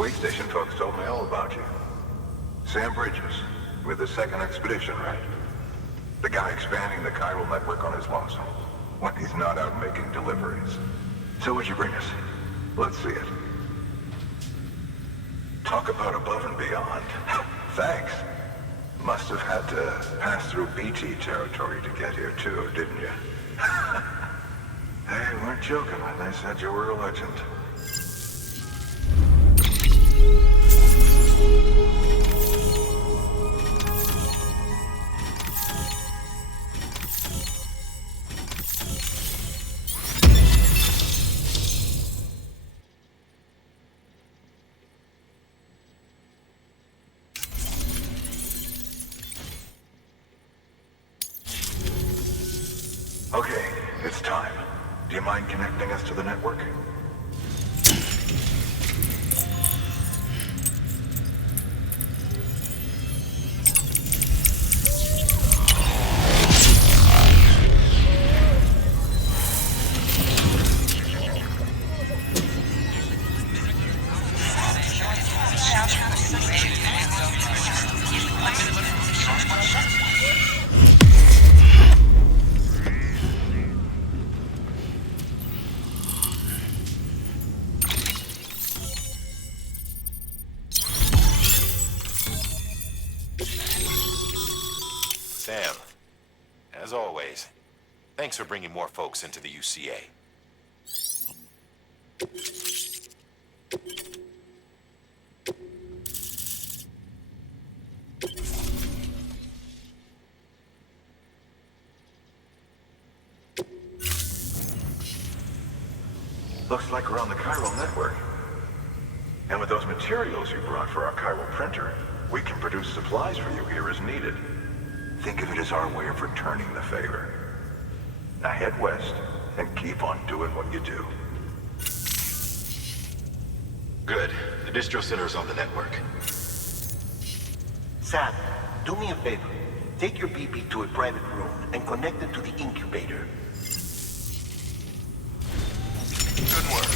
Way station folks told me all about you. Sam Bridges, with the second expedition, right? The guy expanding the chiral network on his lonesome, when he's not out making deliveries. So what'd you bring us? Let's see it. Talk about above and beyond. Thanks. Must have had to pass through BT territory to get here too, didn't you? They weren't joking when they said you were a legend. Okay, it's time. Do you mind connecting us to the network? Sam, as always, thanks for bringing more folks into the UCA. Looks like we're on the chiral network. And with those materials you brought for our chiral printer, we can produce supplies for you here as needed. Think of it as our way of returning the favor. Now head west and keep on doing what you do. Good. The distro center is on the network. Sam, do me a favor. Take your BB to a private room and connect it to the incubator. Good work.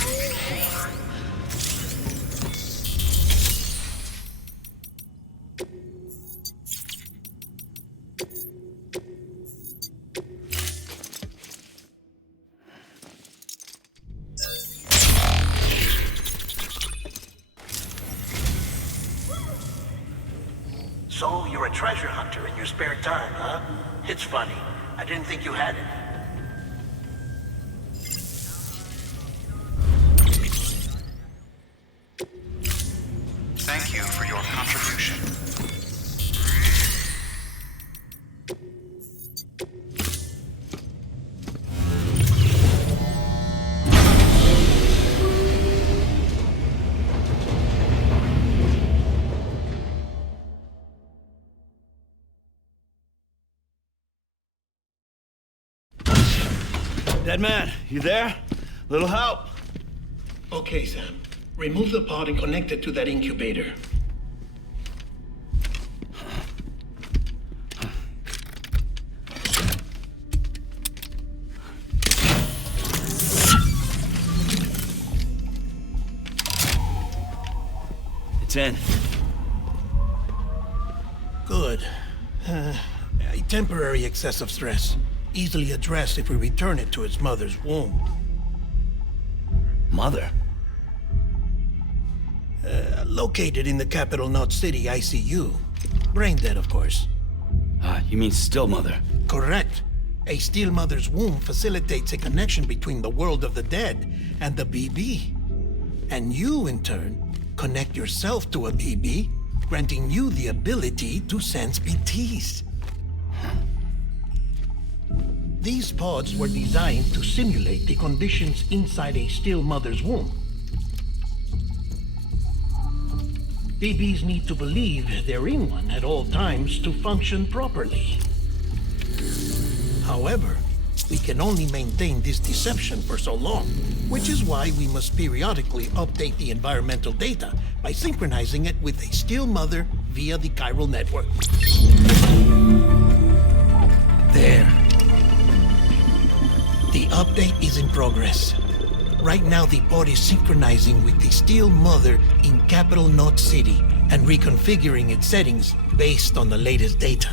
So, you're a treasure hunter in your spare time, huh? It's funny. I didn't think you had it. Thank you for your contribution. Dead man, you there? Little help? Okay, Sam. Remove the pod and connect it to that incubator. It's in. Good. A temporary excessive stress. Easily addressed if we return it to its mother's womb. Mother? Located in the capital Knot City ICU. Brain dead, of course. You mean still mother? Correct. A still mother's womb facilitates a connection between the world of the dead and the BB. And you, in turn, connect yourself to a BB, granting you the ability to sense BTs. These pods were designed to simulate the conditions inside a still mother's womb. BBs need to believe they're in one at all times to function properly. However, we can only maintain this deception for so long, which is why we must periodically update the environmental data by synchronizing it with a still mother via the chiral network. There. The update is in progress. Right now, the pod is synchronizing with the Steel Mother in Capital Knot City and reconfiguring its settings based on the latest data.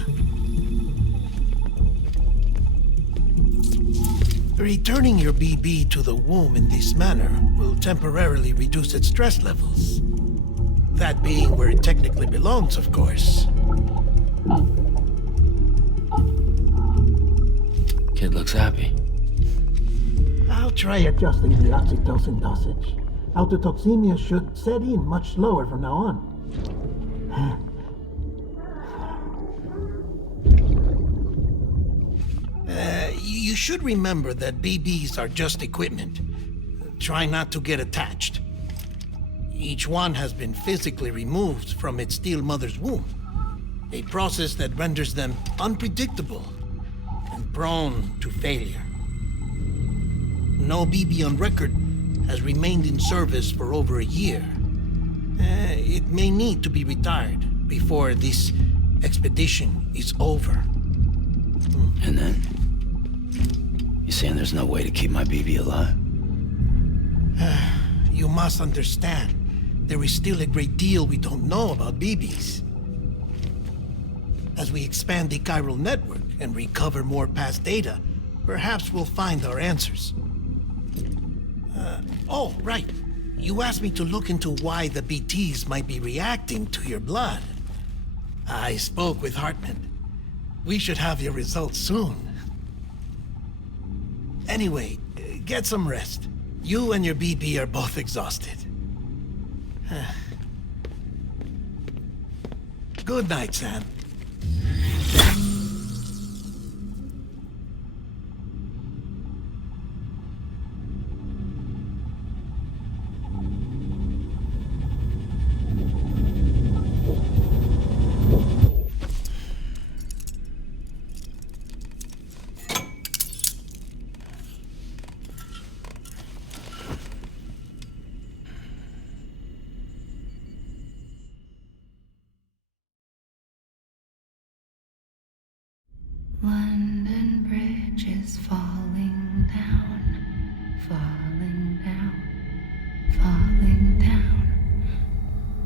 Returning your BB to the womb in this manner will temporarily reduce its stress levels. That being where it technically belongs, of course. Kid looks happy. I'll try adjusting the oxytocin dosage. Autotoxemia should set in much slower from now on. You should remember that BBs are just equipment. Try not to get attached. Each one has been physically removed from its Steel Mother's womb. A process that renders them unpredictable and prone to failure. No BB on record has remained in service for over a year. It may need to be retired before this expedition is over. And then? You saying there's no way to keep my BB alive? You must understand, there is still a great deal we don't know about BBs. As we expand the chiral network and recover more past data, perhaps we'll find our answers. Oh, right. You asked me to look into why the BTs might be reacting to your blood. I spoke with Hartman. We should have your results soon. Anyway, get some rest. You and your BB are both exhausted. Good night, Sam. London Bridge is falling down, falling down, falling down.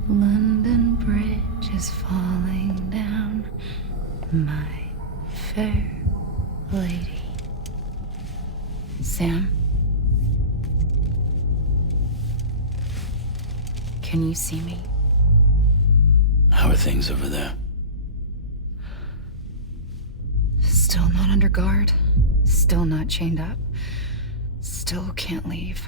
London Bridge is falling down, my fair lady. Sam? Can you see me? How are things over there? Still not under guard, still not chained up, still can't leave.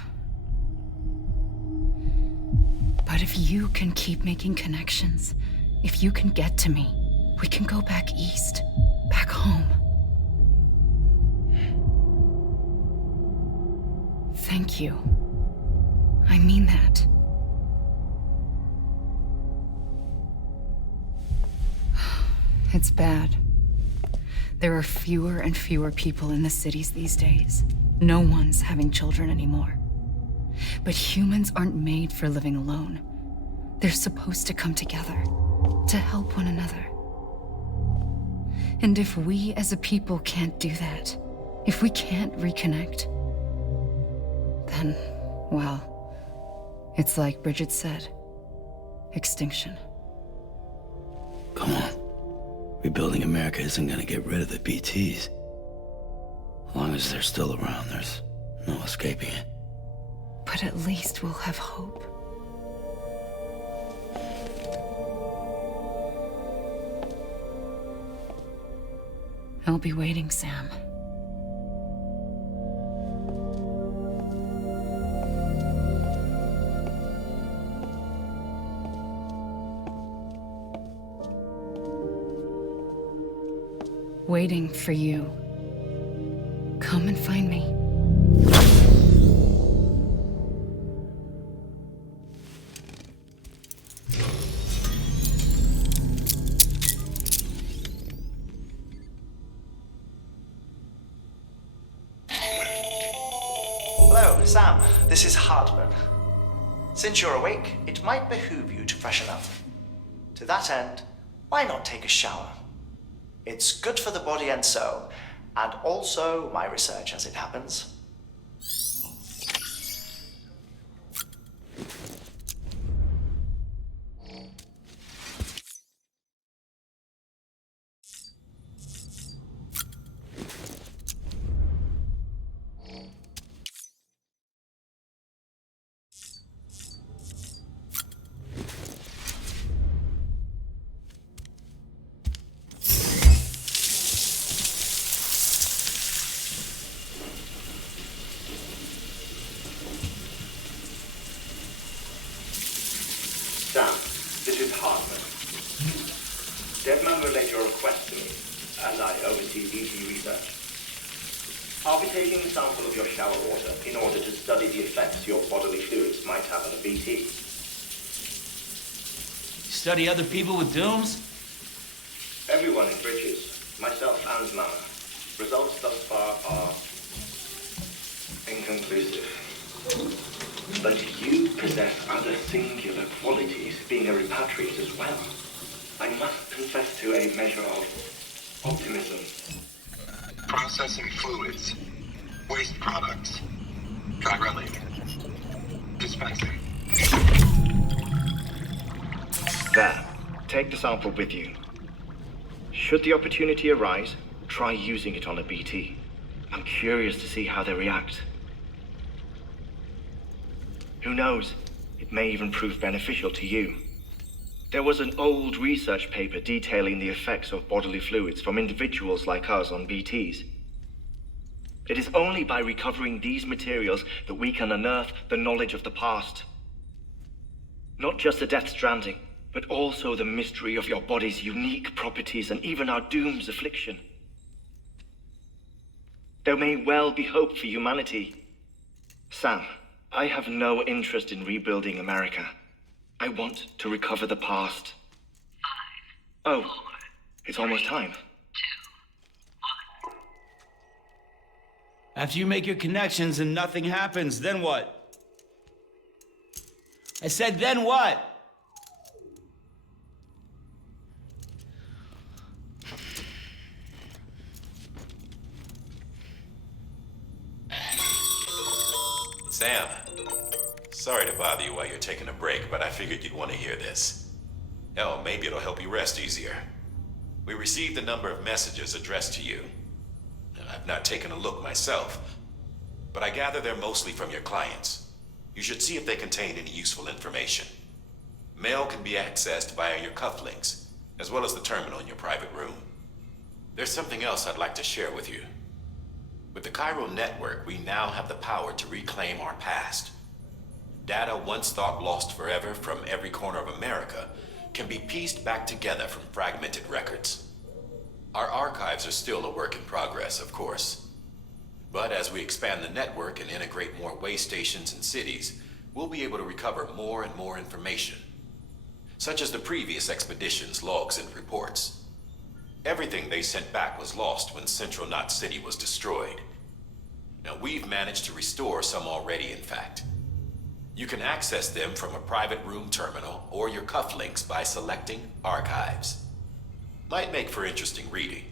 But if you can keep making connections, if you can get to me, we can go back east, back home. Thank you. I mean that. It's bad. There are fewer and fewer people in the cities these days. No one's having children anymore. But humans aren't made for living alone. They're supposed to come together, to help one another. And if we as a people can't do that, if we can't reconnect, then, well, it's like Bridget said, extinction. Come on. Rebuilding America isn't gonna get rid of the BTs. As long as they're still around, there's no escaping it. But at least we'll have hope. I'll be waiting, Sam. Waiting for you. Come and find me. Hello, Sam. This is Hartman. Since you're awake, it might behoove you to freshen up. To that end, why not take a shower? It's good for the body and soul, and also my research as it happens. Sam, this is Hartman. Deadman relayed your request to me, as I oversee BT research. I'll be taking a sample of your shower water in order to study the effects your bodily fluids might have on a BT. Study other people with dooms? Everyone in Bridges, myself and Mama. Results thus far are inconclusive. But you possess other singular qualities, being a repatriate as well. I must confess to a measure of optimism. Processing fluids. Waste products. Dry-running. Dispensing. There. Take the sample with you. Should the opportunity arise, try using it on a BT. I'm curious to see how they react. Who knows? It may even prove beneficial to you. There was an old research paper detailing the effects of bodily fluids from individuals like us on BTs. It is only by recovering these materials that we can unearth the knowledge of the past. Not just the Death Stranding, but also the mystery of your body's unique properties and even our doom's affliction. There may well be hope for humanity. Sam, I have no interest in rebuilding America. I want to recover the past. 5, 4, oh, it's almost time. 2, 1. After you make your connections and nothing happens, then what? I said, then what? Sam, sorry to bother you while you're taking a break, but I figured you'd want to hear this. Hell, maybe it'll help you rest easier. We received a number of messages addressed to you. I've not taken a look myself, but I gather they're mostly from your clients. You should see if they contain any useful information. Mail can be accessed via your cufflinks, as well as the terminal in your private room. There's something else I'd like to share with you. With the chiral network, we now have the power to reclaim our past. Data once thought lost forever from every corner of America can be pieced back together from fragmented records. Our archives are still a work in progress, of course. But as we expand the network and integrate more way stations and cities, we'll be able to recover more and more information, such as the previous expedition's logs and reports. Everything they sent back was lost when Central Knot City was destroyed. Now, we've managed to restore some already, in fact. You can access them from a private room terminal or your cufflinks by selecting Archives. Might make for interesting reading.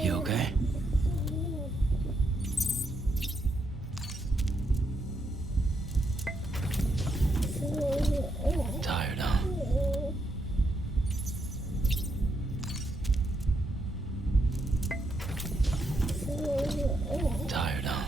You okay? Tired, huh? Tired, huh?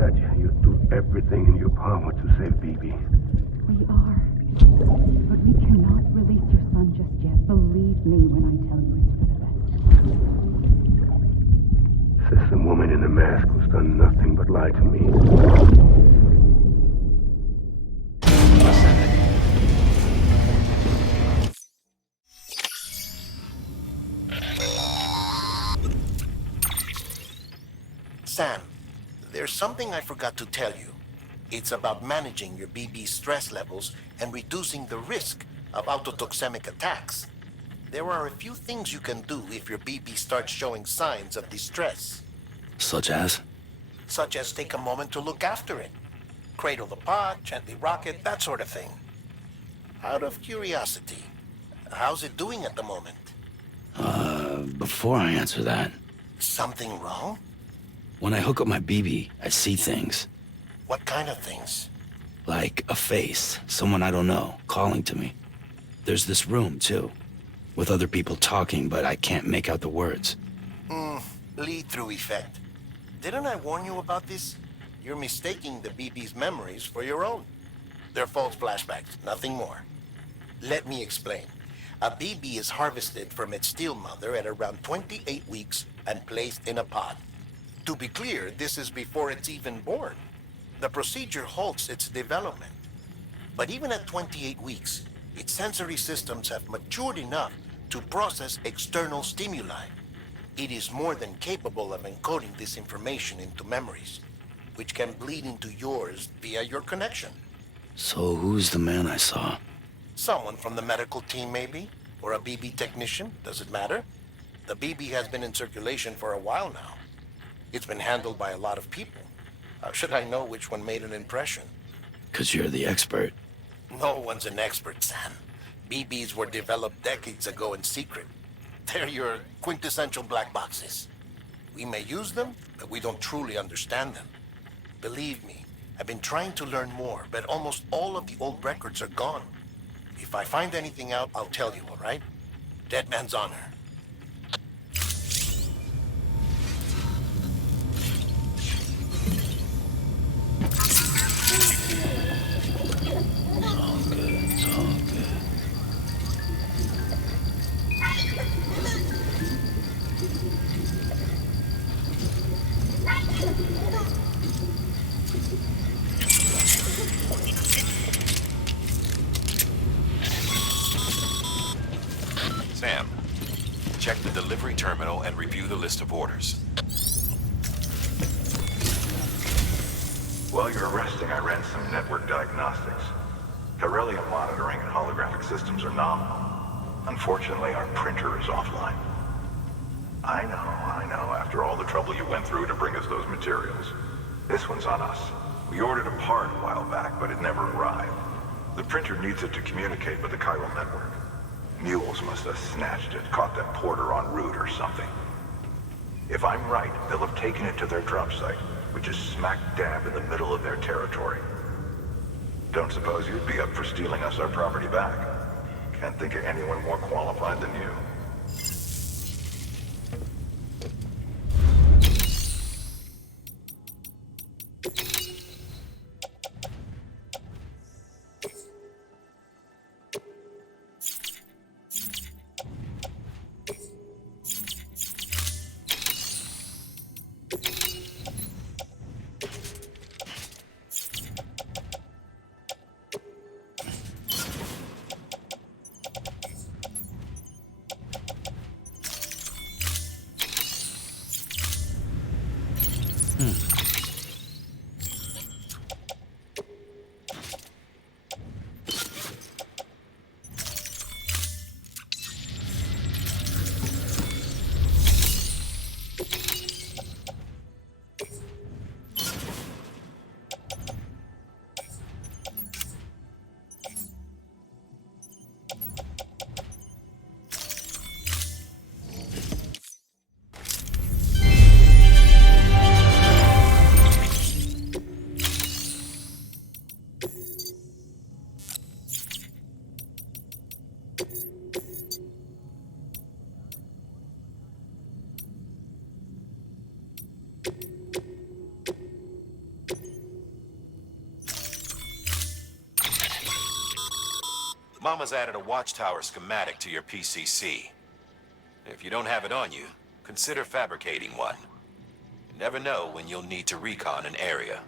said you'd do everything in your power to save BB. We are. But we cannot release your son just yet. Believe me when I tell you it's for the best. Says some woman in a mask who's done nothing but lie to me. Sam, there's something I forgot to tell you. It's about managing your BB stress levels and reducing the risk of autotoxemic attacks. There are a few things you can do if your BB starts showing signs of distress. Such as? Such as take a moment to look after it. Cradle the pod, gently rock it, that sort of thing. Out of curiosity, how's it doing at the moment? Before I answer that, Something wrong? when I hook up my BB, I see things. What kind of things? Like a face, someone I don't know, calling to me. There's this room, too, with other people talking, but I can't make out the words. Lead-through effect. Didn't I warn you about this? You're mistaking the BB's memories for your own. They're false flashbacks, nothing more. Let me explain. A BB is harvested from its steel mother at around 28 weeks and placed in a pod. To be clear, this is before it's even born. The procedure halts its development. But even at 28 weeks, its sensory systems have matured enough to process external stimuli. It is more than capable of encoding this information into memories, which can bleed into yours via your connection. So who's the man I saw? Someone from the medical team, maybe? Or a BB technician? Does it matter? The BB has been in circulation for a while now. It's been handled by a lot of people. How should I know which one made an impression? 'Cause you're the expert. No one's an expert, Sam. BBs were developed decades ago in secret. They're your quintessential black boxes. We may use them, but we don't truly understand them. Believe me, I've been trying to learn more, but almost all of the old records are gone. If I find anything out, I'll tell you, all right? Dead man's honor. It's all good. Sam, check the delivery terminal and review the list of orders. While you're resting, I ran some network diagnostics. Beryllium monitoring and holographic systems are nominal. Unfortunately, our printer is offline. I know, after all the trouble you went through to bring us those materials. This one's on us. We ordered a part a while back, but it never arrived. The printer needs it to communicate with the chiral network. Mules must have snatched it, caught that porter en route or something. If I'm right, they'll have taken it to their drop site, which is smack dab in the middle of their territory. Don't suppose you'd be up for stealing us our property back? Can't think of anyone more qualified than you. Mama's added a watchtower schematic to your PCC. If you don't have it on you, consider fabricating one. You never know when you'll need to recon an area.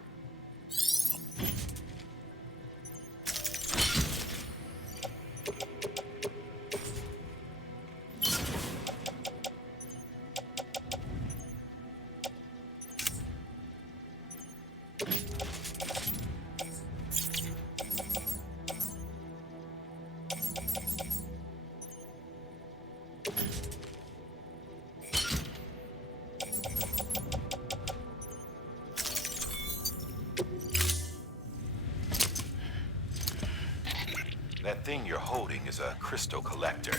That thing you're holding is a crystal collector.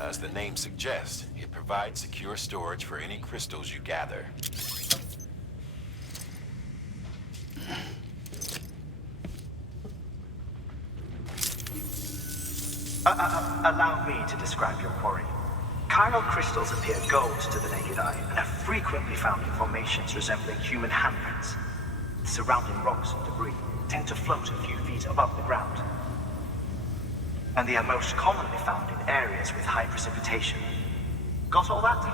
As the name suggests, it provides secure storage for any crystals you gather. Allow me to describe your quarry. Chiral crystals appear gold to the naked eye and are frequently found in formations resembling human handprints. Surrounding rocks and debris tend to float a few feet above the ground. And they are most commonly found in areas with high precipitation. Got all that?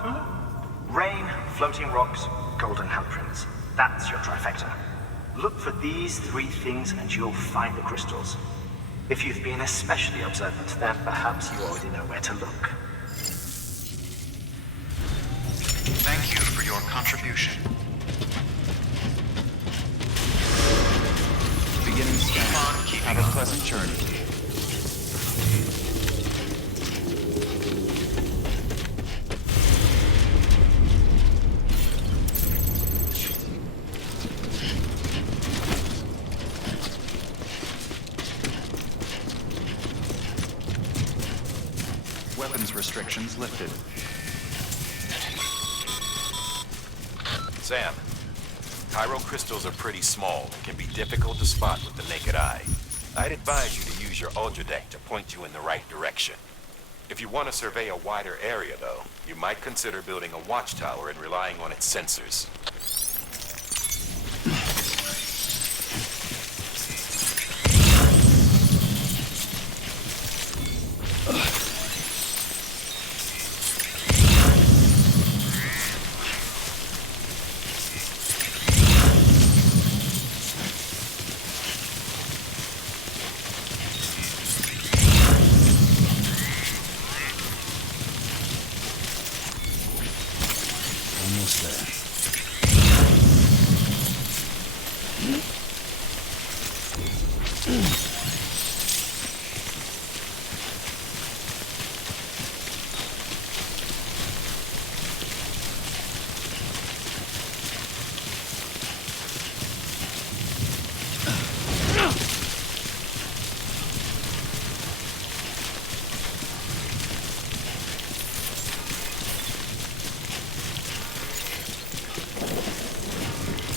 Rain, floating rocks, golden handprints. That's your trifecta. Look for these three things and you'll find the crystals. If you've been especially observant, then perhaps you already know where to look. Thank you for your contribution. Beginning scan. Have a pleasant journey. Weapons restrictions lifted. Sam, chiral crystals are pretty small and can be difficult to spot with the naked eye. I'd advise you to use your ultra deck to point you in the right direction. If you want to survey a wider area, though, you might consider building a watchtower and relying on its sensors. Almost there.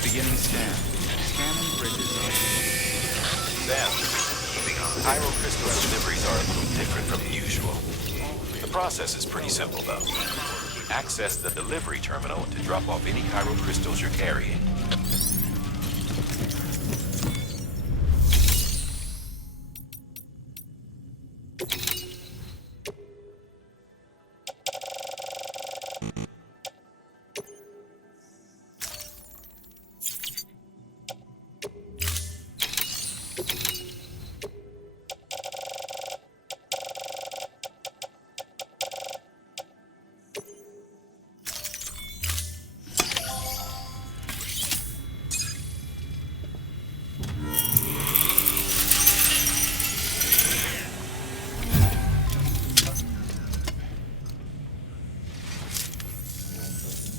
Beginning scan. Scanning bridges. Sam, chiral crystal deliveries are a little different from usual. The process is pretty simple, though. Access the delivery terminal to drop off any chiral crystals you're carrying.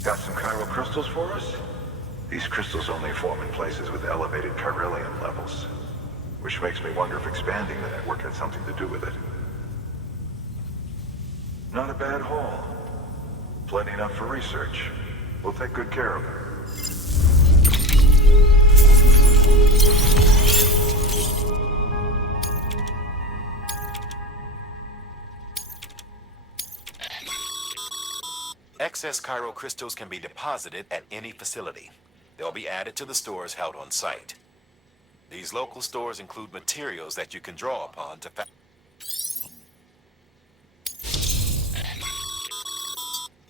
Got some chiral crystals for us? These crystals only form in places with elevated chiralium levels, which makes me wonder if expanding the network had something to do with it. Not a bad haul. Plenty enough for research. We'll take good care of it. Excess chiral crystals can be deposited at any facility. They'll be added to the stores held on site. These local stores include materials that you can draw upon to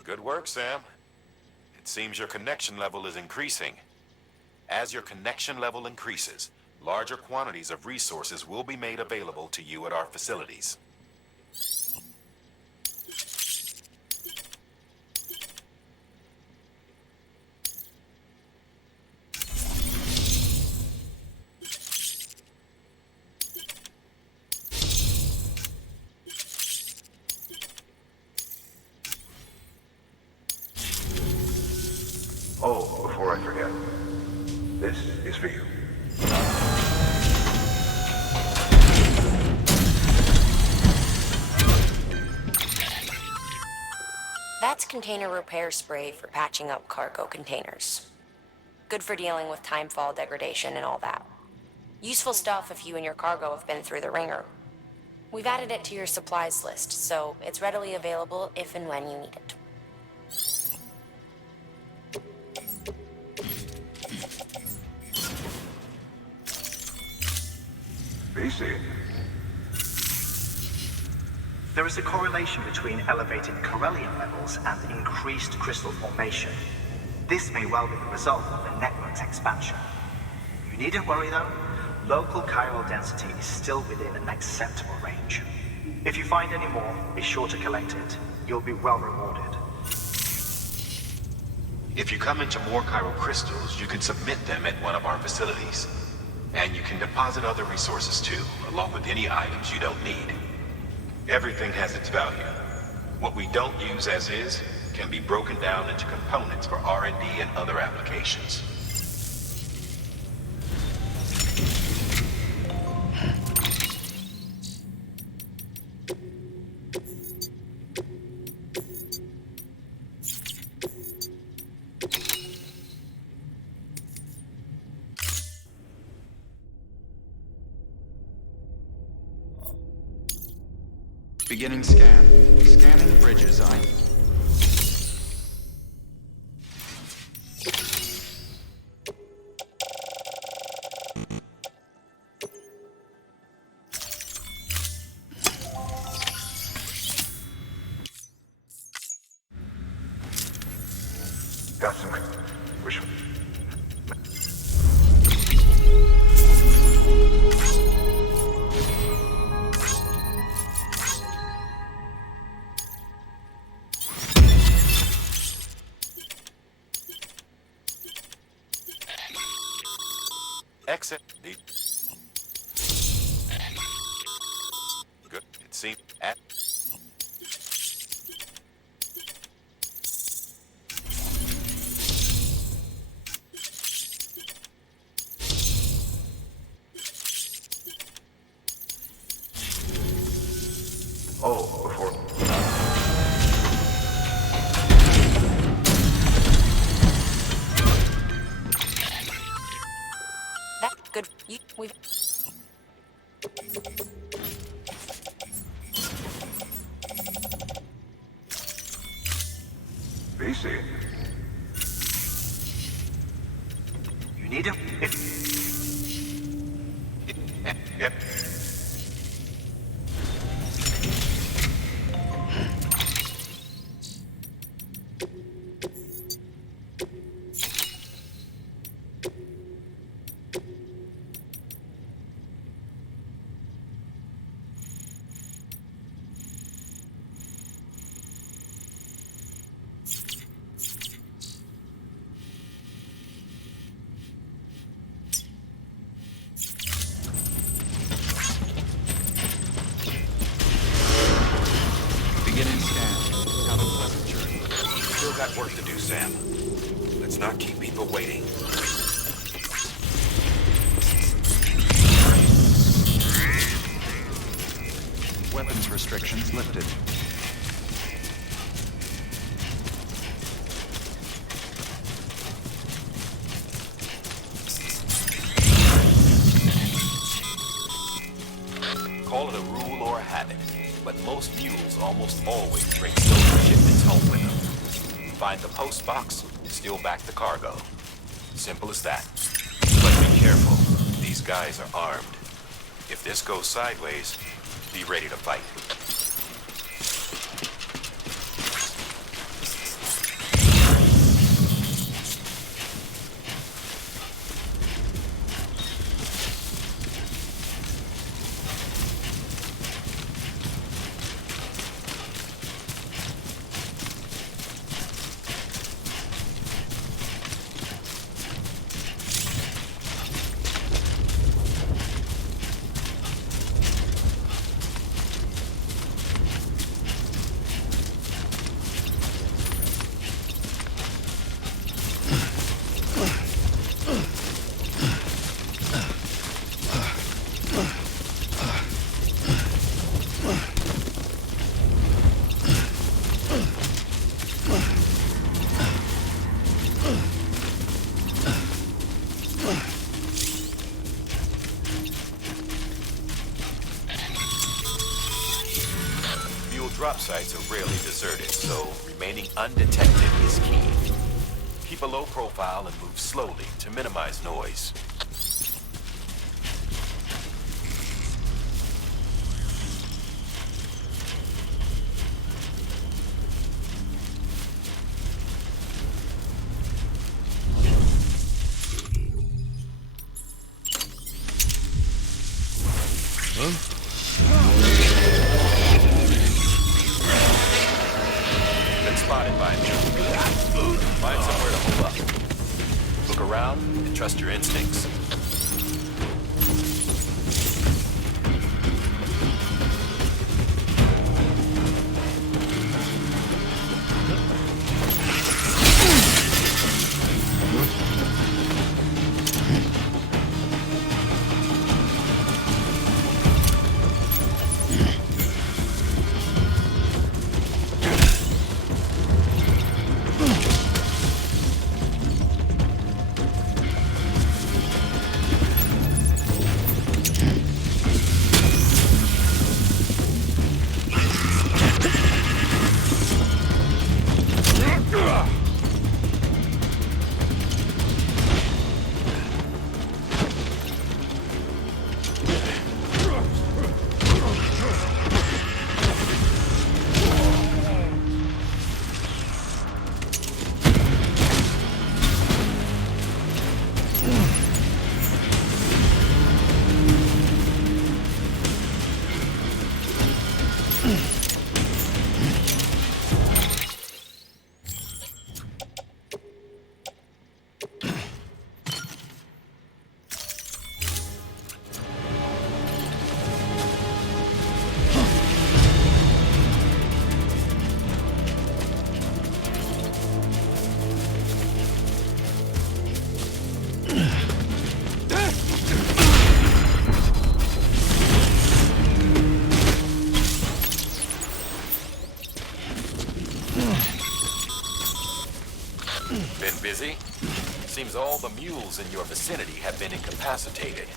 Good work, Sam. It seems your connection level is increasing. As your connection level increases, larger quantities of resources will be made available to you at our facilities. Oh, before I forget, this is for you. That's container repair spray for patching up cargo containers. Good for dealing with timefall degradation and all that. Useful stuff if you and your cargo have been through the ringer. We've added it to your supplies list, so it's readily available if and when you need it. BC. There is a correlation between elevated Corellium levels and increased crystal formation. This may well be the result of the network's expansion. You needn't worry though, local chiral density is still within an acceptable range. If you find any more, be sure to collect it. You'll be well rewarded. If you come into more chiral crystals, you can submit them at one of our facilities. And you can deposit other resources too, along with any items you don't need. Everything has its value. What we don't use as is can be broken down into components for R&D and other applications. Beginning scan. Scanning bridges. Got some. Which one? Exit. Good. It seems at. Oh, before. That's good. We've... BC. You need him? Yep. Beginning scan. Have a pleasant journey. Still got work to do, Sam. Let's not keep people waiting. Weapons restrictions lifted. Call it a rule or a habit, but most mules almost always bring stolen shipments home with them. Find the post box, steal back the cargo. Simple as that. But be careful. These guys are armed. If this goes sideways, be ready to fight. drop sites are rarely deserted, so remaining undetected is key. Keep a low profile and move slowly to minimize noise. Been spotted by me. Find somewhere to hold up. Look around and trust your instincts. Been busy? Seems all the mules in your vicinity have been incapacitated.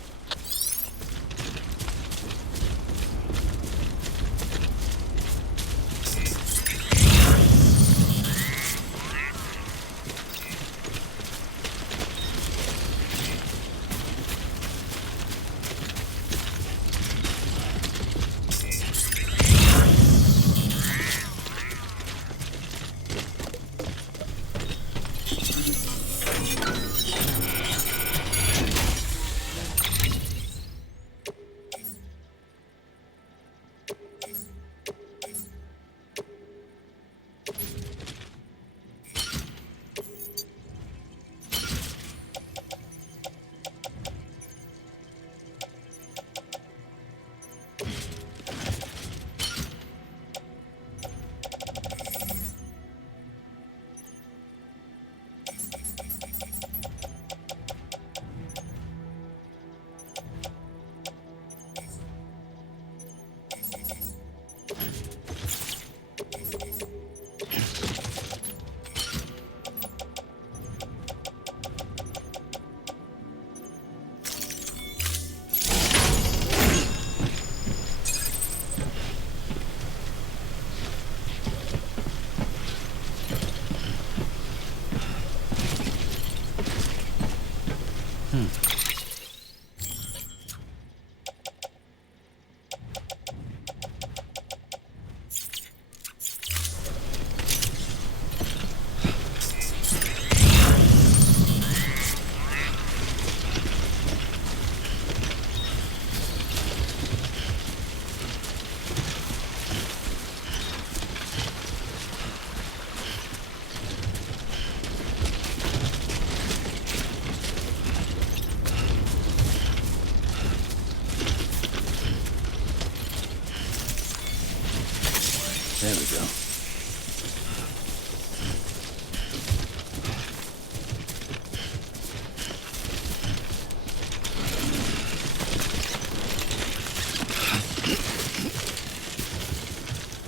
There we go.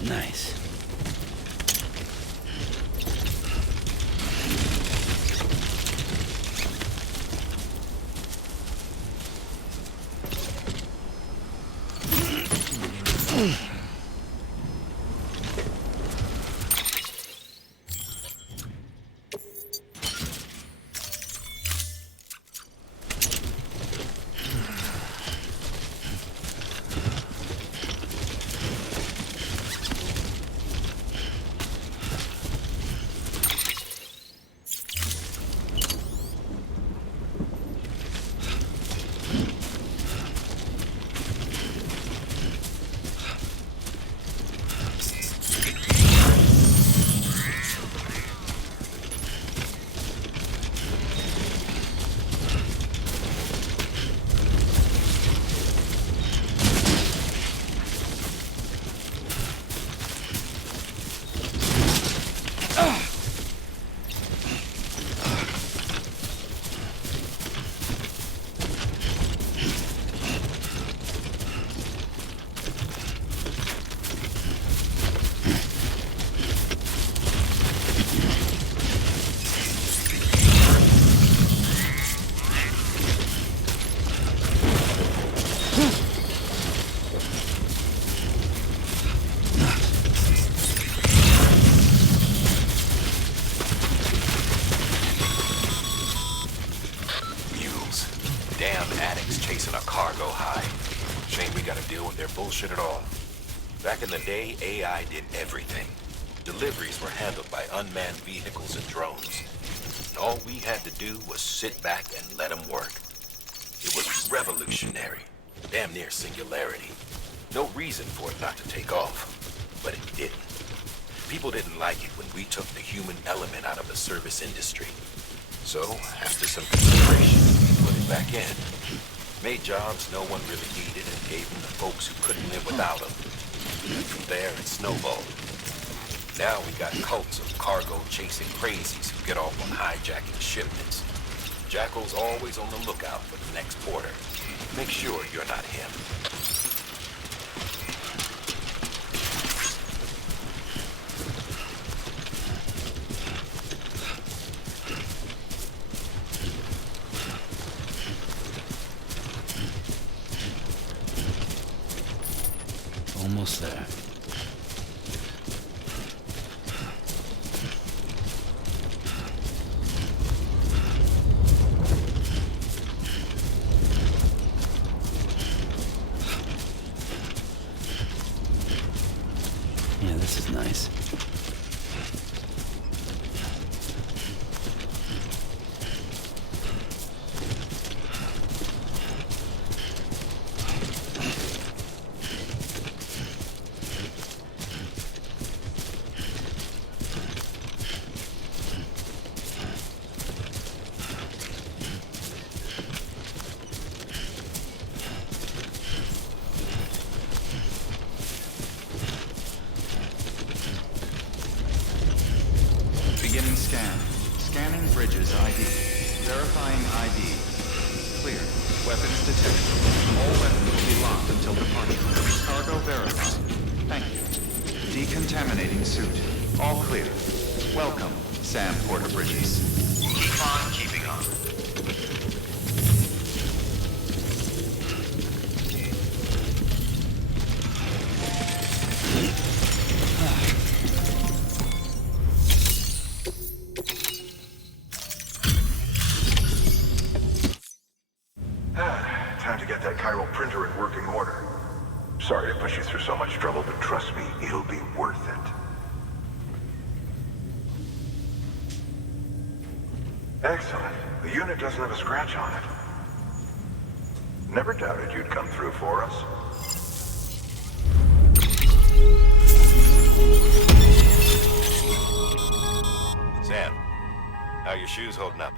Nice. chasing a cargo high. Shame we gotta deal with their bullshit at all. Back in the day, AI did everything. Deliveries were handled by unmanned vehicles and drones. And all we had to do was sit back and let them work. It was revolutionary, damn near singularity. No reason for it not to take off, but it didn't. People didn't like it when we took the human element out of the service industry. So, after some consideration, we put it back in. Made jobs no one really needed and gave them to folks who couldn't live without them. And from there, it snowballed. Now we got cults of cargo-chasing crazies who get off on hijacking shipments. Jackal's always on the lookout for the next porter. Make sure you're not him. Almost there. Yeah, this is nice. Beginning scan. Scanning bridges ID. Verifying ID. Clear. Weapons detected. All weapons will be locked until departure. Cargo verified. Thank you. Decontaminating suit. All clear. Welcome, Sam Porter Bridges. Keep on keeping on. Time to get that chiral printer in working order. Sorry to push you through so much trouble, but trust me, it'll be worth it. Excellent. The unit doesn't have a scratch on it. Never doubted you'd come through for us. Sam, how are your shoes holding up?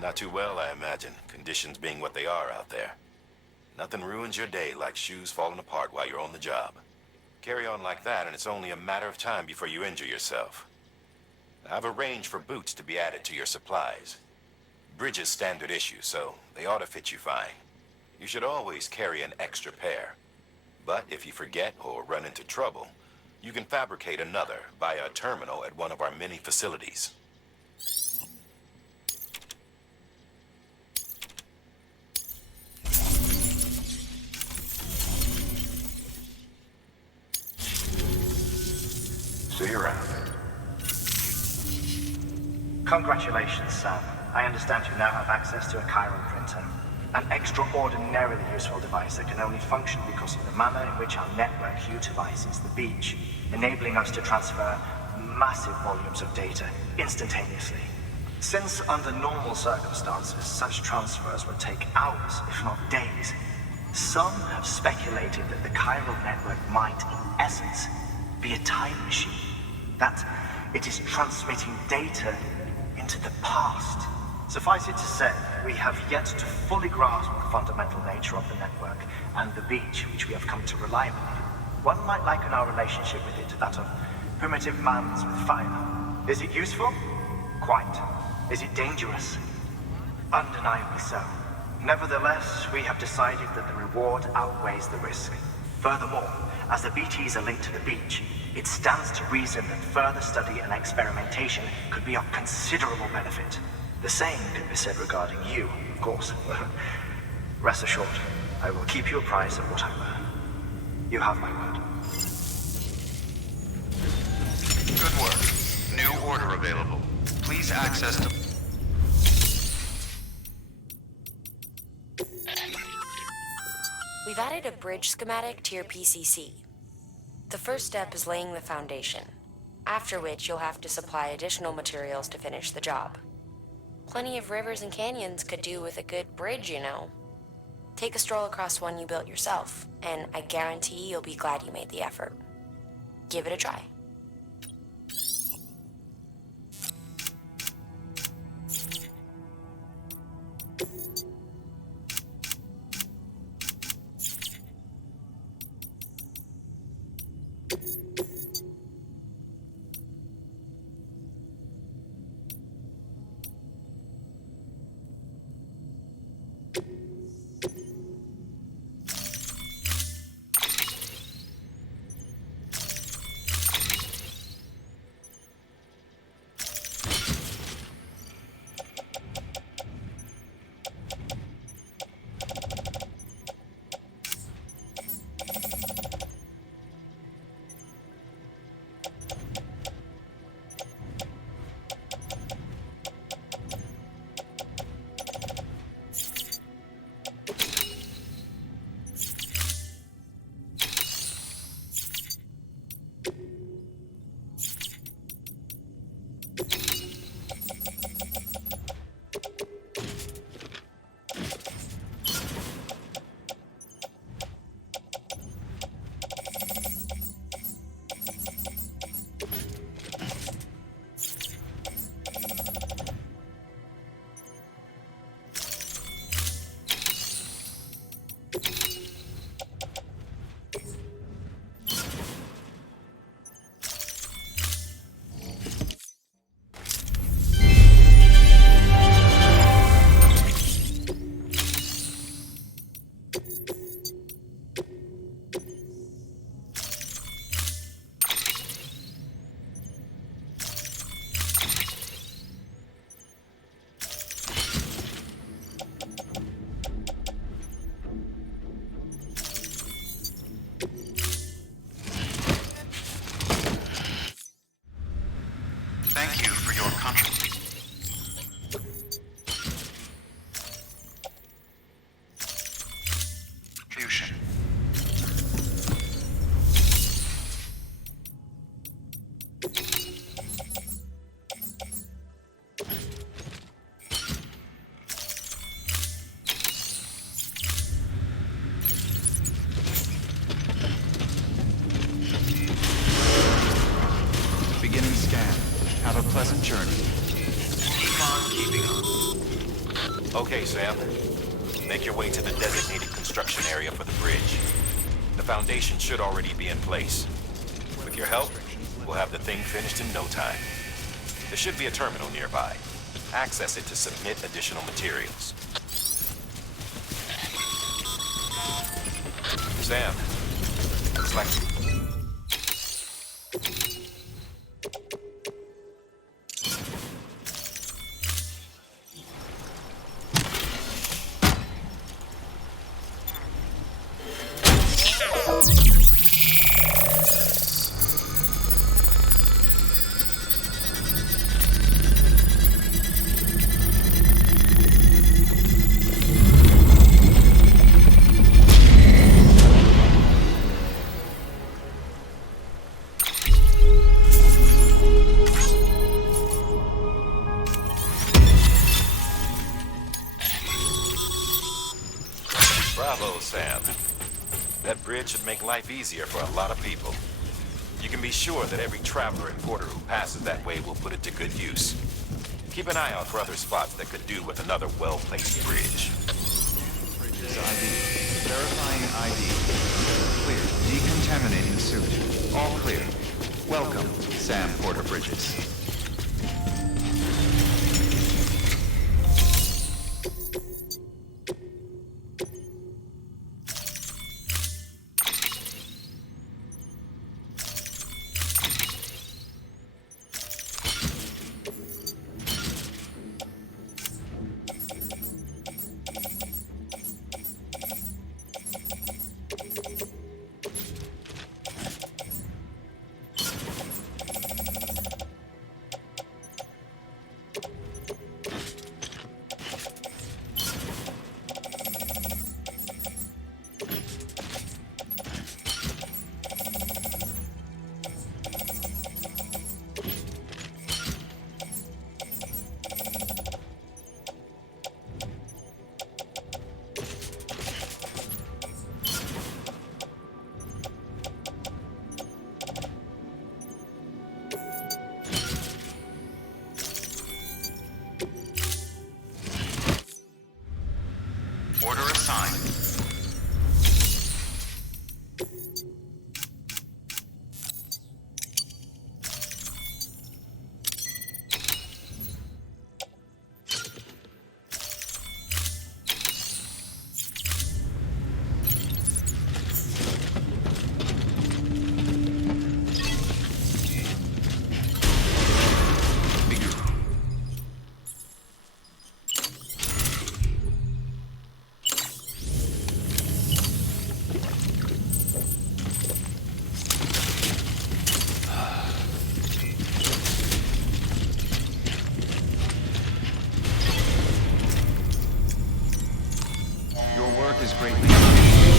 Not too well, I imagine, conditions being what they are out there. Nothing ruins your day like shoes falling apart while you're on the job. Carry on like that and it's only a matter of time before you injure yourself. I've arranged for boots to be added to your supplies. Bridges standard issue, so they ought to fit you fine. You should always carry an extra pair. But if you forget or run into trouble, you can fabricate another via a terminal at one of our many facilities. See you around. Congratulations, Sam. I understand you now have access to a chiral printer. An extraordinarily useful device that can only function because of the manner in which our network utilizes the beach, enabling us to transfer massive volumes of data instantaneously. Since under normal circumstances, such transfers would take hours, if not days, some have speculated that the chiral network might, in essence, be a time machine. That it is transmitting data into the past. Suffice it to say, we have yet to fully grasp the fundamental nature of the network and the beach which we have come to rely upon. One might liken our relationship with it to that of primitive man's with fire. Is it useful? Quite. Is it dangerous? Undeniably so. Nevertheless, we have decided that the reward outweighs the risk. Furthermore, as the BTs are linked to the beach, it stands to reason that further study and experimentation could be of considerable benefit. The same could be said regarding you, of course. Rest assured, I will keep you apprised of what I learn. You have my word. Good work. New order available. Please access to... We've added a bridge schematic to your PCC. The first step is laying the foundation, after which you'll have to supply additional materials to finish the job. Plenty of rivers and canyons could do with a good bridge, you know. Take a stroll across one you built yourself, and I guarantee you'll be glad you made the effort. Give it a try. Thank you for your contribution. Beginning scan. Have a pleasant journey. Keep on keeping on. Okay, Sam. Make your way to the designated construction area for the bridge. The foundation should already be in place. With your help, we'll have the thing finished in no time. There should be a terminal nearby. Access it to submit additional materials. Sam, looks like... Bravo, Sam. That bridge should make life easier for a lot of people. You can be sure that every traveler and porter who passes that way will put it to good use. Keep an eye out for other spots that could do with another well-placed bridge. Bridges ID. Verifying ID. Clear. Decontaminating suit. All clear. Welcome, Sam Porter Bridges. online. Your work is greatly appreciated.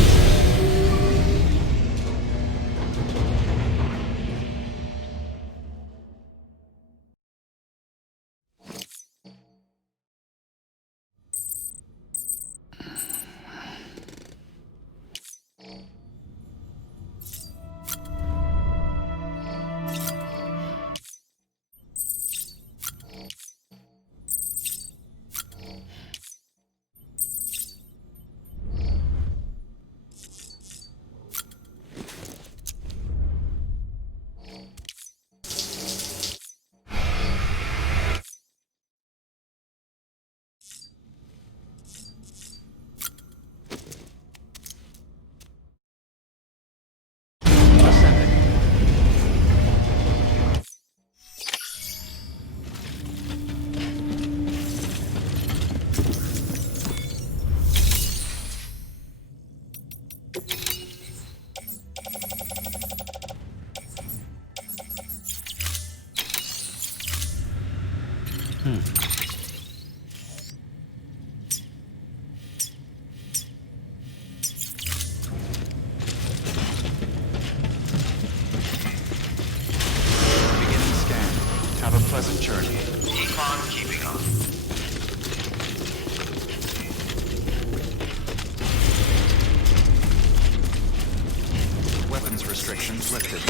Beginning scan. Have a pleasant journey. Econ keeping up. Weapons restrictions lifted.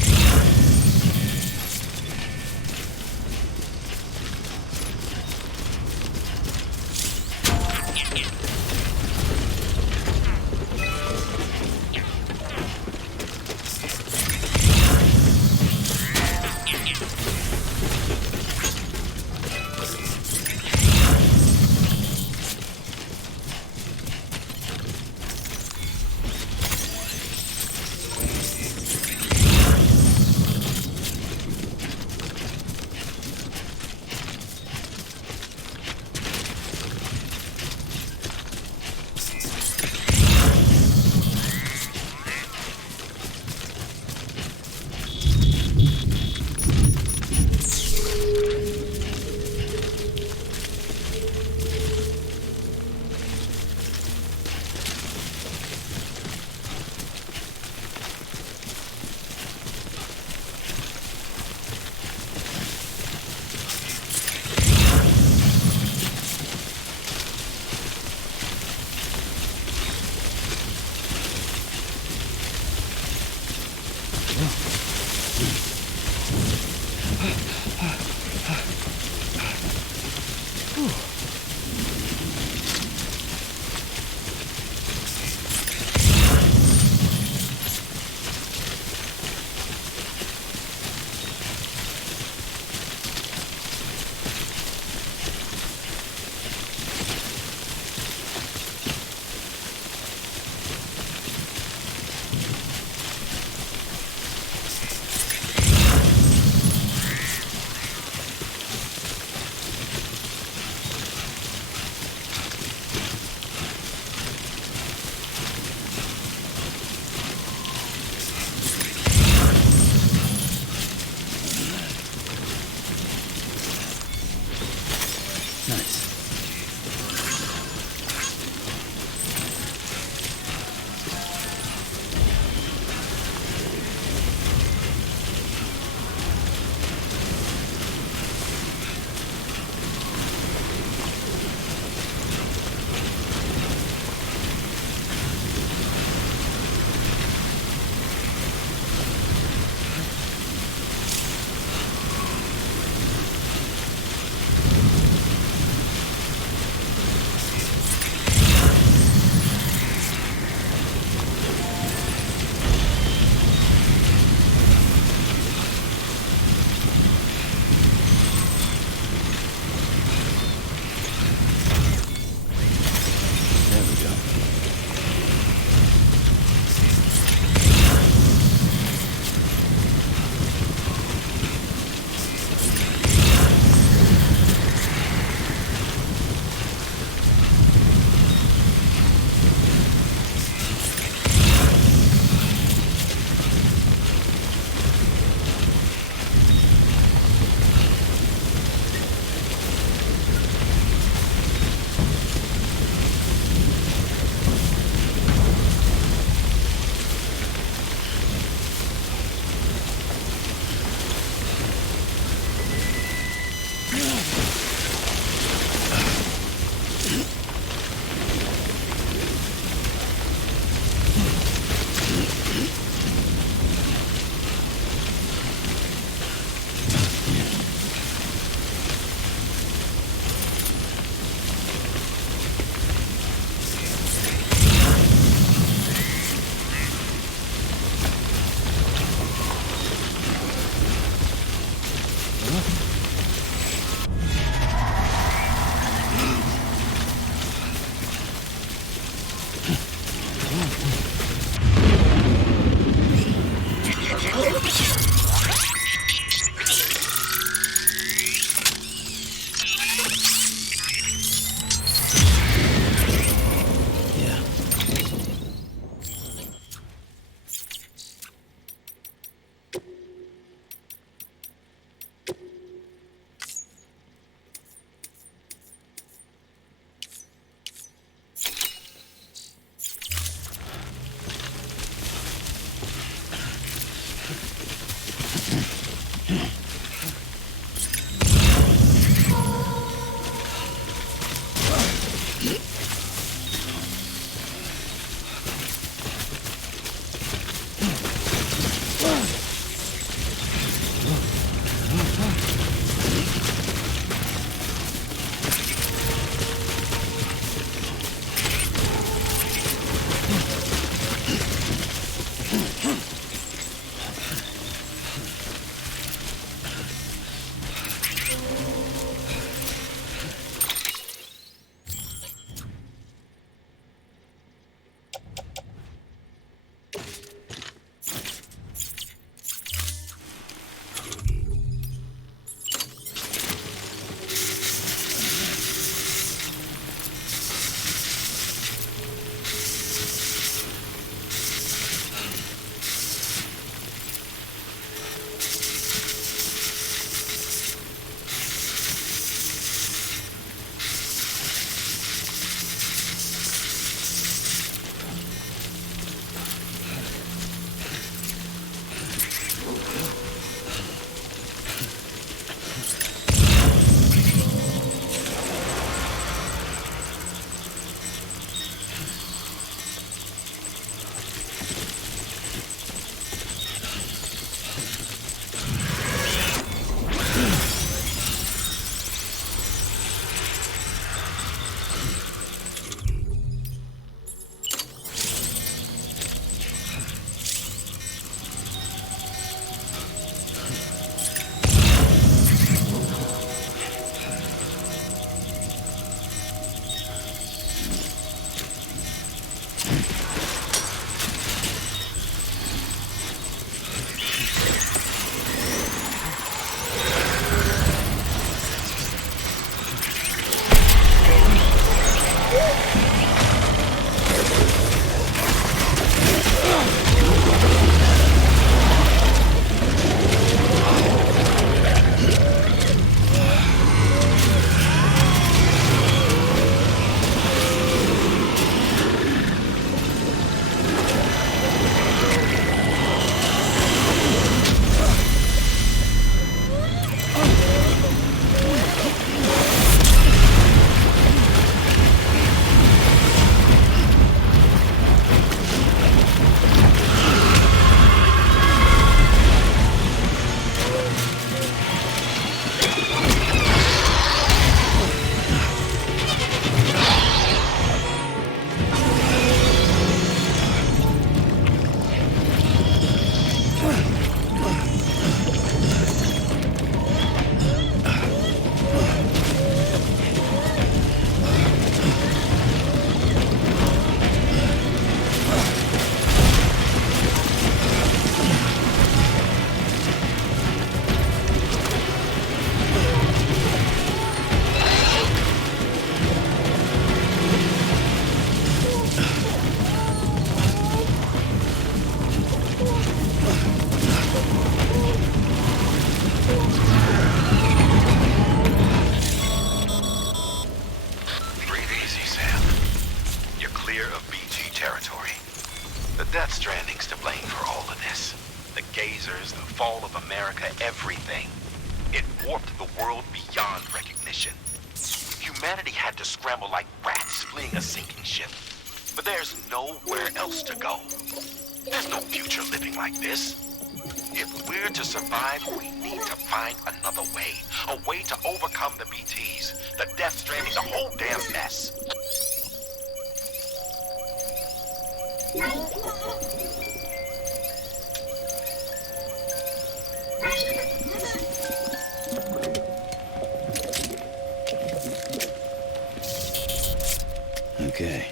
The Death Stranding's to blame for all of this. The gazers, the fall of America, everything. It warped the world beyond recognition. Humanity had to scramble like rats fleeing a sinking ship. But there's nowhere else to go. There's no future living like this. If we're to survive, we need to find another way. A way to overcome the BTs, the Death Stranding, the whole damn mess. Okay.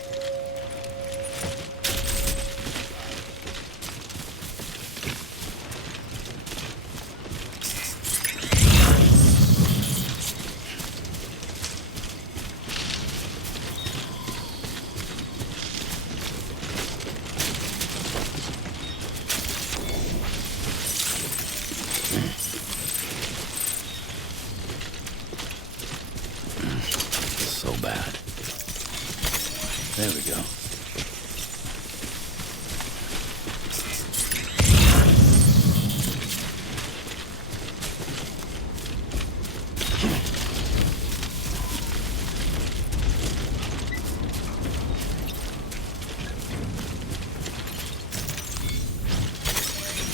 So bad. There we go.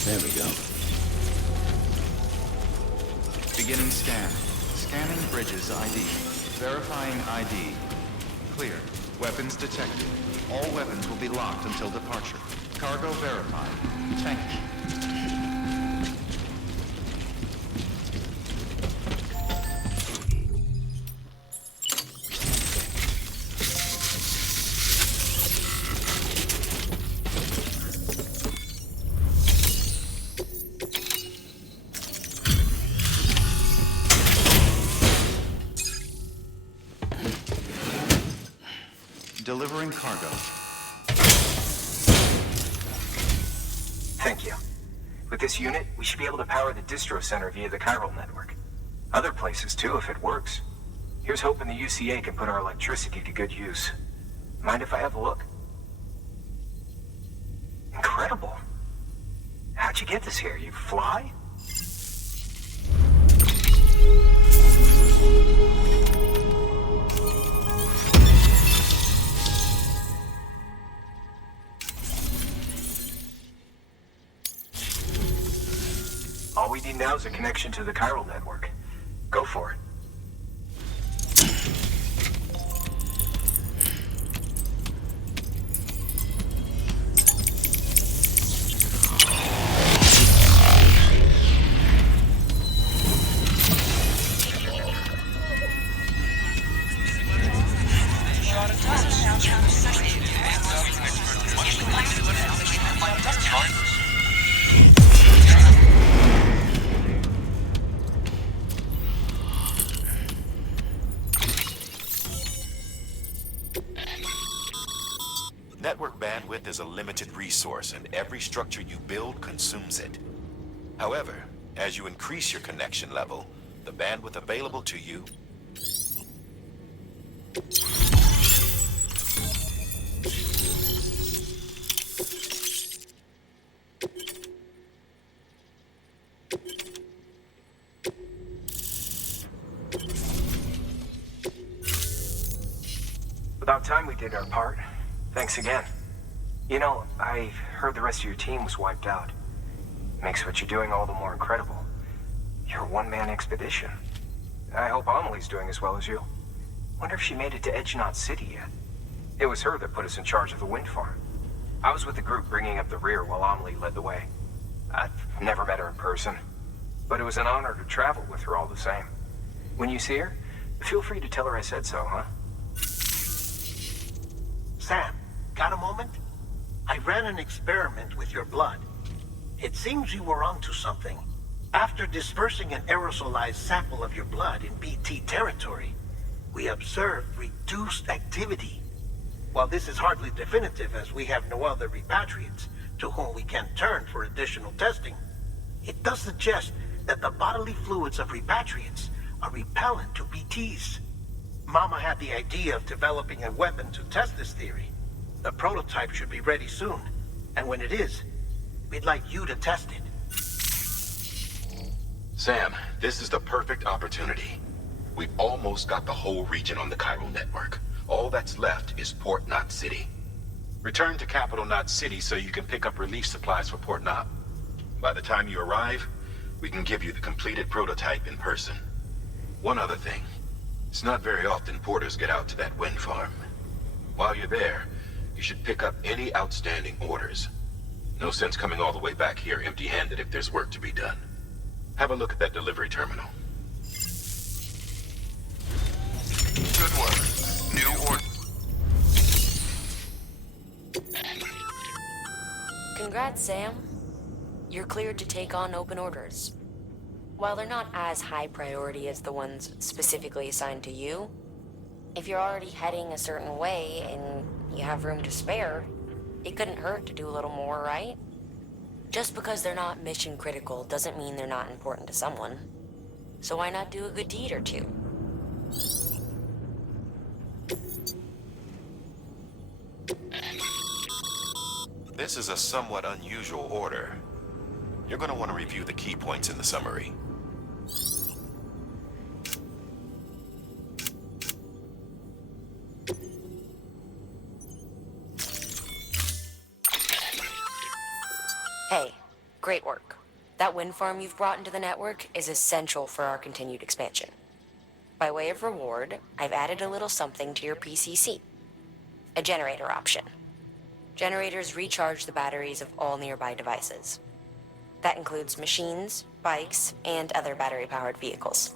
There we go. Beginning scan. Scanning bridges ID. Verifying ID. Clear. Weapons detected. All weapons will be locked until departure. Cargo verified. Thank you. Delivering cargo. Thank you. With this unit, we should be able to power the distro center via the chiral network. Other places too, if it works. Here's hoping the UCA can put our electricity to good use. Mind if I have a look? Incredible. How'd you get this here? You fly? All we need now is a connection to the chiral network. Go for it. Network bandwidth is a limited resource, and every structure you build consumes it. However, as you increase your connection level, the bandwidth available to you About time we did our part. Thanks again. You know, I heard the rest of your team was wiped out. Makes what you're doing all the more incredible. You're a one-man expedition. I hope Amelie's doing as well as you. Wonder if she made it to Edgenot City yet. It was her that put us in charge of the wind farm. I was with the group bringing up the rear while Amelie led the way. I've never met her in person, but it was an honor to travel with her all the same. When you see her, feel free to tell her I said so, huh? Sam, got a moment? I ran an experiment with your blood. It seems you were onto something. After dispersing an aerosolized sample of your blood in BT territory, we observed reduced activity. While this is hardly definitive, as we have no other repatriates to whom we can turn for additional testing, it does suggest that the bodily fluids of repatriates are repellent to BTs. Mama had the idea of developing a weapon to test this theory. The prototype should be ready soon, And when it is, we'd like you to test it. Sam, this is the perfect opportunity. We've almost got the whole region on the chiral network. All that's left is Port Knot City. Return to Capital Knot City so you can pick up relief supplies for Port Knot. By the time you arrive, we can give you the completed prototype in person. One other thing. It's not very often porters get out to that wind farm. While you're there, you should pick up any outstanding orders. No sense coming all the way back here empty-handed if there's work to be done. Have a look at that delivery terminal. Good work. New order. Congrats, Sam. You're cleared to take on open orders. While they're not as high priority as the ones specifically assigned to you, if you're already heading a certain way and you have room to spare, it couldn't hurt to do a little more, right? Just because they're not mission critical doesn't mean they're not important to someone. So why not do a good deed or two? This is a somewhat unusual order. You're going to want to review the key points in the summary. Hey, great work. That wind farm you've brought into the network is essential for our continued expansion. By way of reward, I've added a little something to your PCC. A generator option. Generators recharge the batteries of all nearby devices. That includes machines, bikes, and other battery-powered vehicles.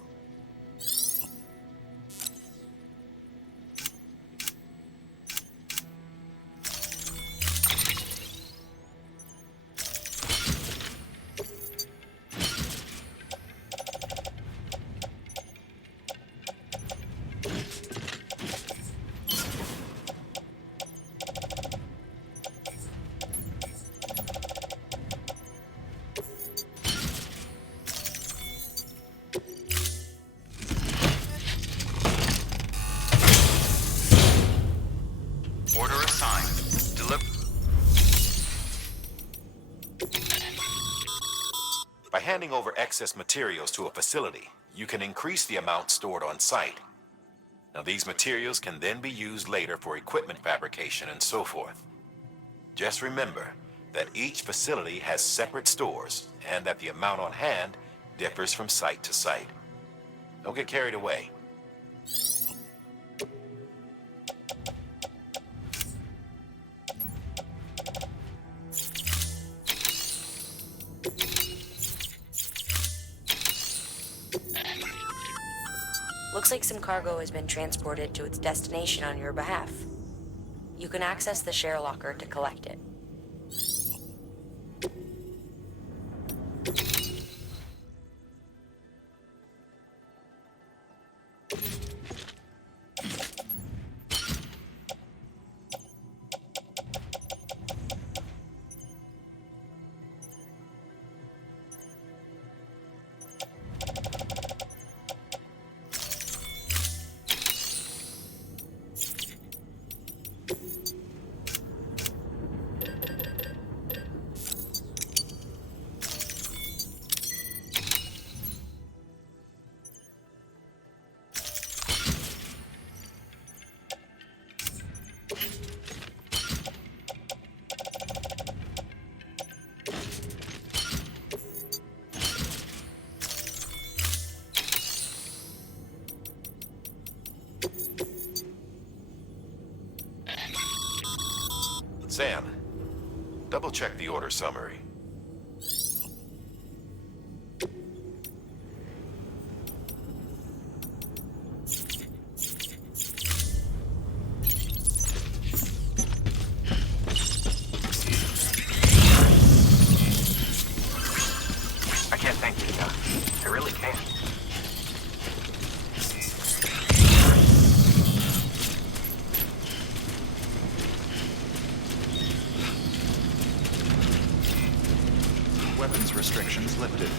Order assigned. By handing over excess materials to a facility, you can increase the amount stored on site. Now, these materials can then be used later for equipment fabrication and so forth. Just remember that each facility has separate stores and that the amount on hand differs from site to site. Don't get carried away. Looks like some cargo has been transported to its destination on your behalf. You can access the share locker to collect it. Sam, double-check the order summary. I can't thank you enough. I really can't. Weapons restrictions lifted.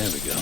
There we go.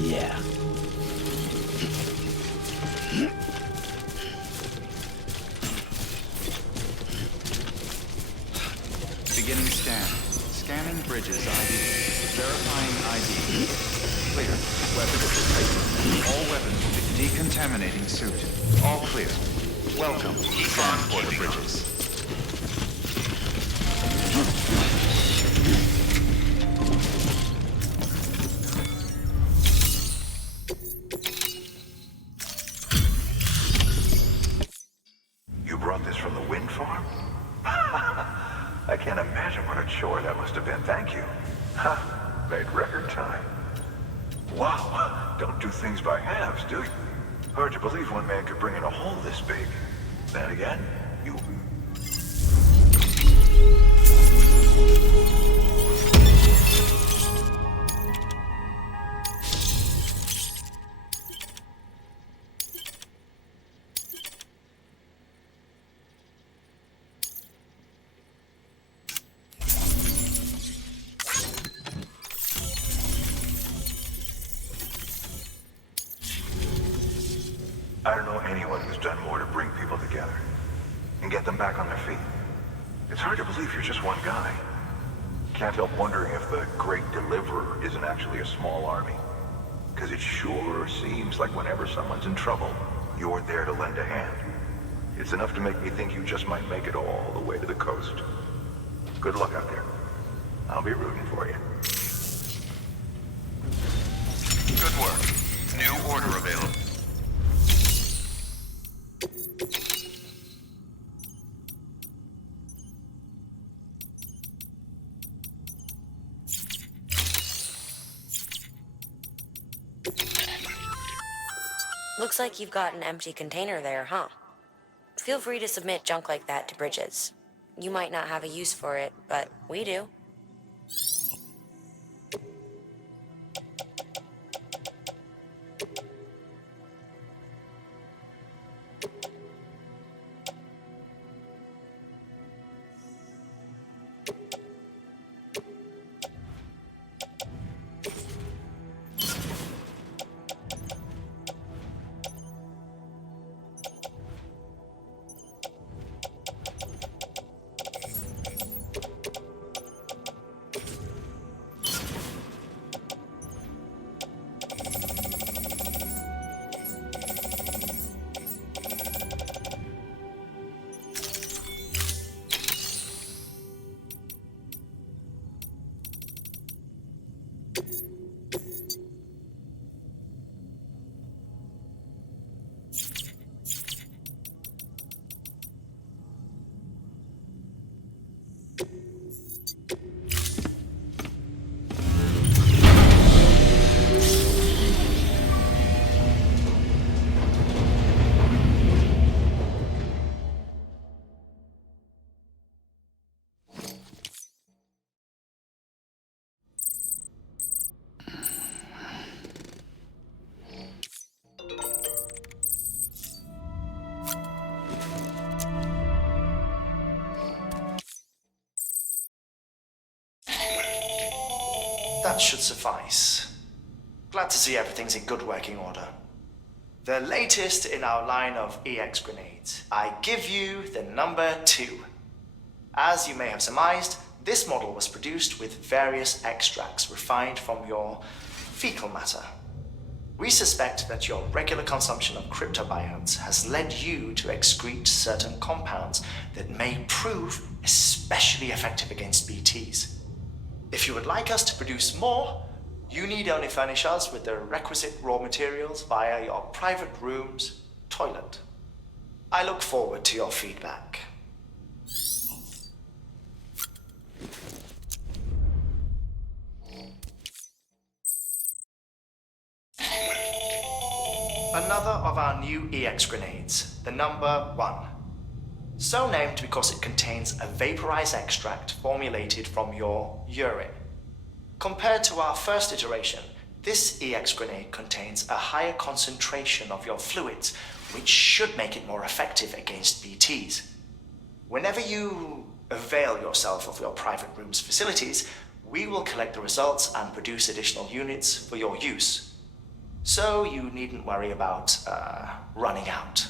Yeah. Beginning scan. Scanning bridges ID. Verifying ID. Clear. Weapons detected. All weapons will be decontaminating suit. All clear. Welcome. Keep on for the bridges. You brought this from the wind farm? I can't imagine what a chore that must have been. Thank you. Made record time. Wow, don't do things by halves, do you? Hard to believe one man could bring in a hole this big. Then again, you... I don't know anyone who's done more to bring people together and get them back on their feet. It's hard to believe you're just one guy. Can't help wondering if the Great Deliverer isn't actually a small army. Because it sure seems like whenever someone's in trouble, you're there to lend a hand. It's enough to make me think you just might make it all the way to the coast. Good luck out there. I'll be rooting for you. Good work. New order available. Looks like you've got an empty container there, huh? Feel free to submit junk like that to Bridges. You might not have a use for it, but we do. That should suffice. Glad to see everything's in good working order. The latest in our line of EX grenades. I give you the number 2. As you may have surmised, this model was produced with various extracts refined from your fecal matter. We suspect that your regular consumption of cryptobiotes has led you to excrete certain compounds that may prove especially effective against BTs. If you would like us to produce more, you need only furnish us with the requisite raw materials via your private room's toilet. I look forward to your feedback. Another of our new EX grenades, the number 1. So named because it contains a vaporized extract formulated from your urine. Compared to our first iteration, this EX grenade contains a higher concentration of your fluids, which should make it more effective against BTs. Whenever you avail yourself of your private room's facilities, we will collect the results and produce additional units for your use. So you needn't worry about running out.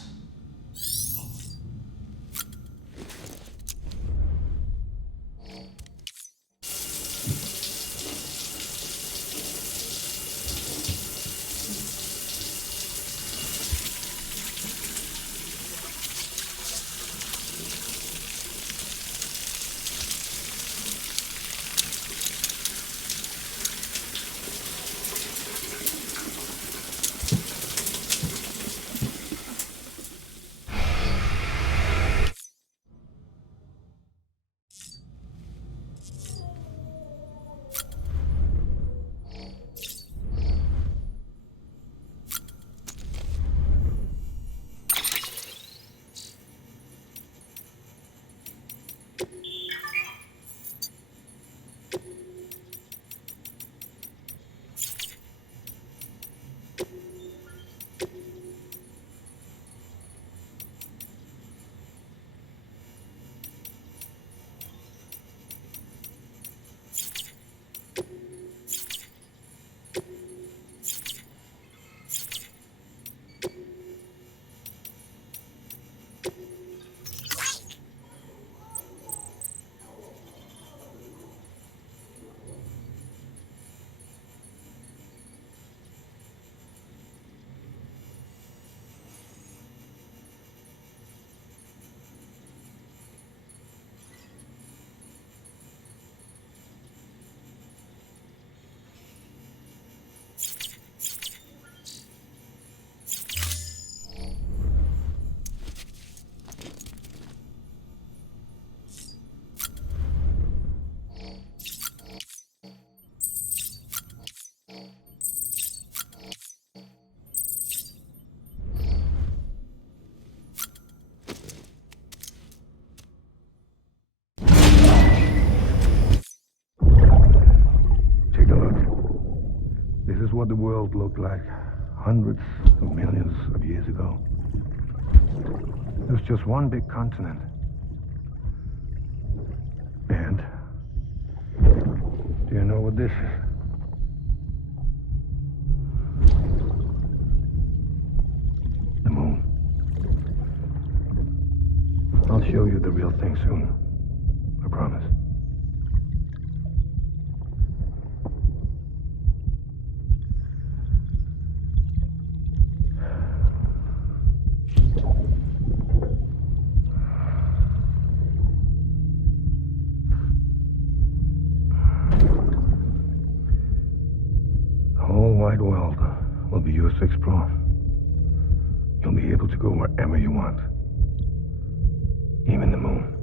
what the world looked like hundreds of millions of years ago. It was just one big continent. And do you know what this is? The moon. I'll show you the real thing soon. I promise. The whole wide world will be yours to explore. You'll be able to go wherever you want. Even the moon.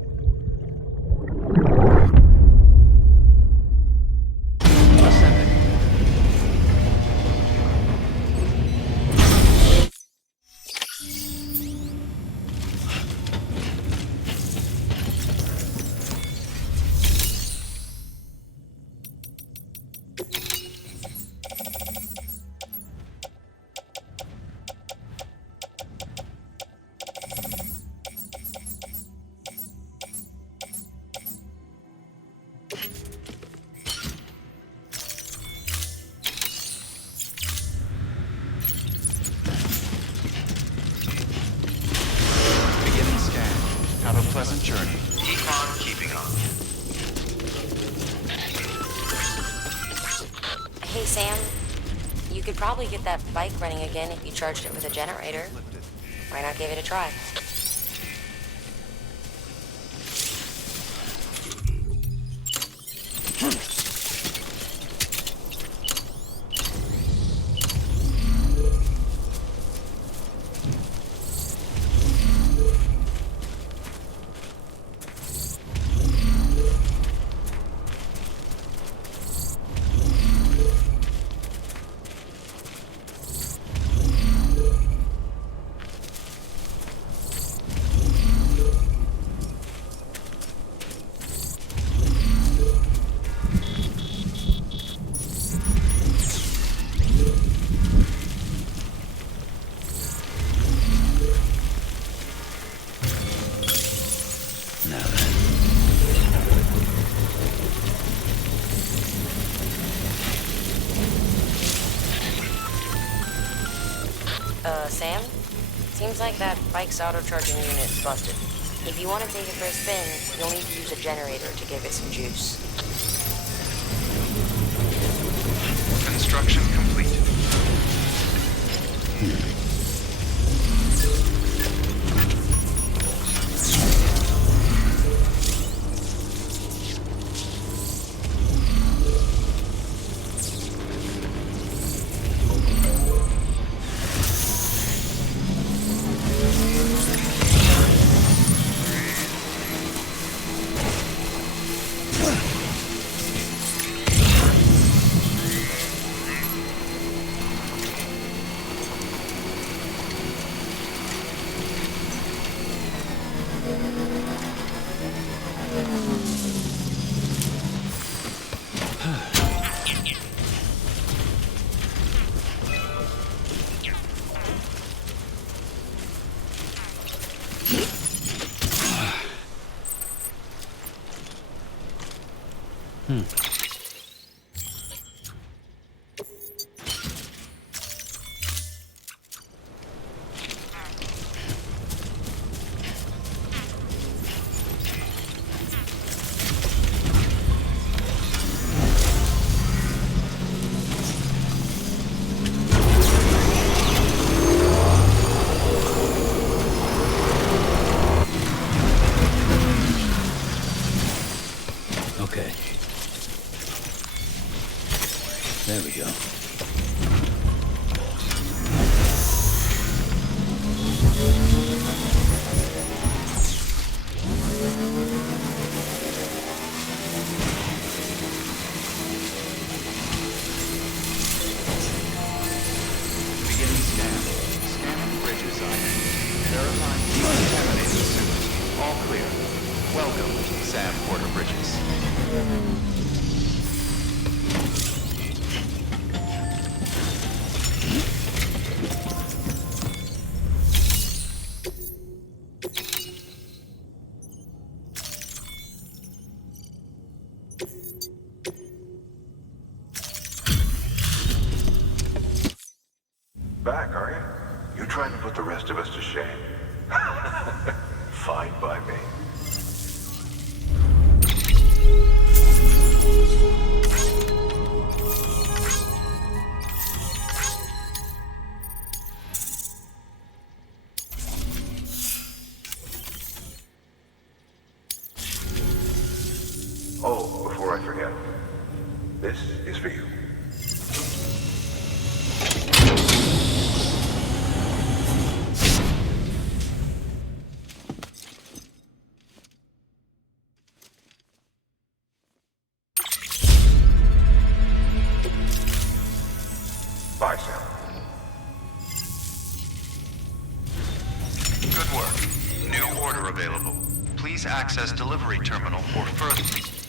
Have a pleasant journey. Keep on keeping on. Hey, Sam. You could probably get that bike running again if you charged it with a generator. Why not give it a try? Sam? Seems like that bike's auto-charging unit is busted. If you want to take it for a spin, you'll need to use a generator to give it some juice. Construction complete. Okay. There we go. Beginning scan. Scanning bridges ID. Verifying decontaminated sewers. All clear. Welcome, Sam Porter Bridges. back, are you? You trying to put the rest of us to shame? Fine by me. Oh, before I forget, this is for you. Bye, Sam. Good work. New order available. Please access delivery terminal for further...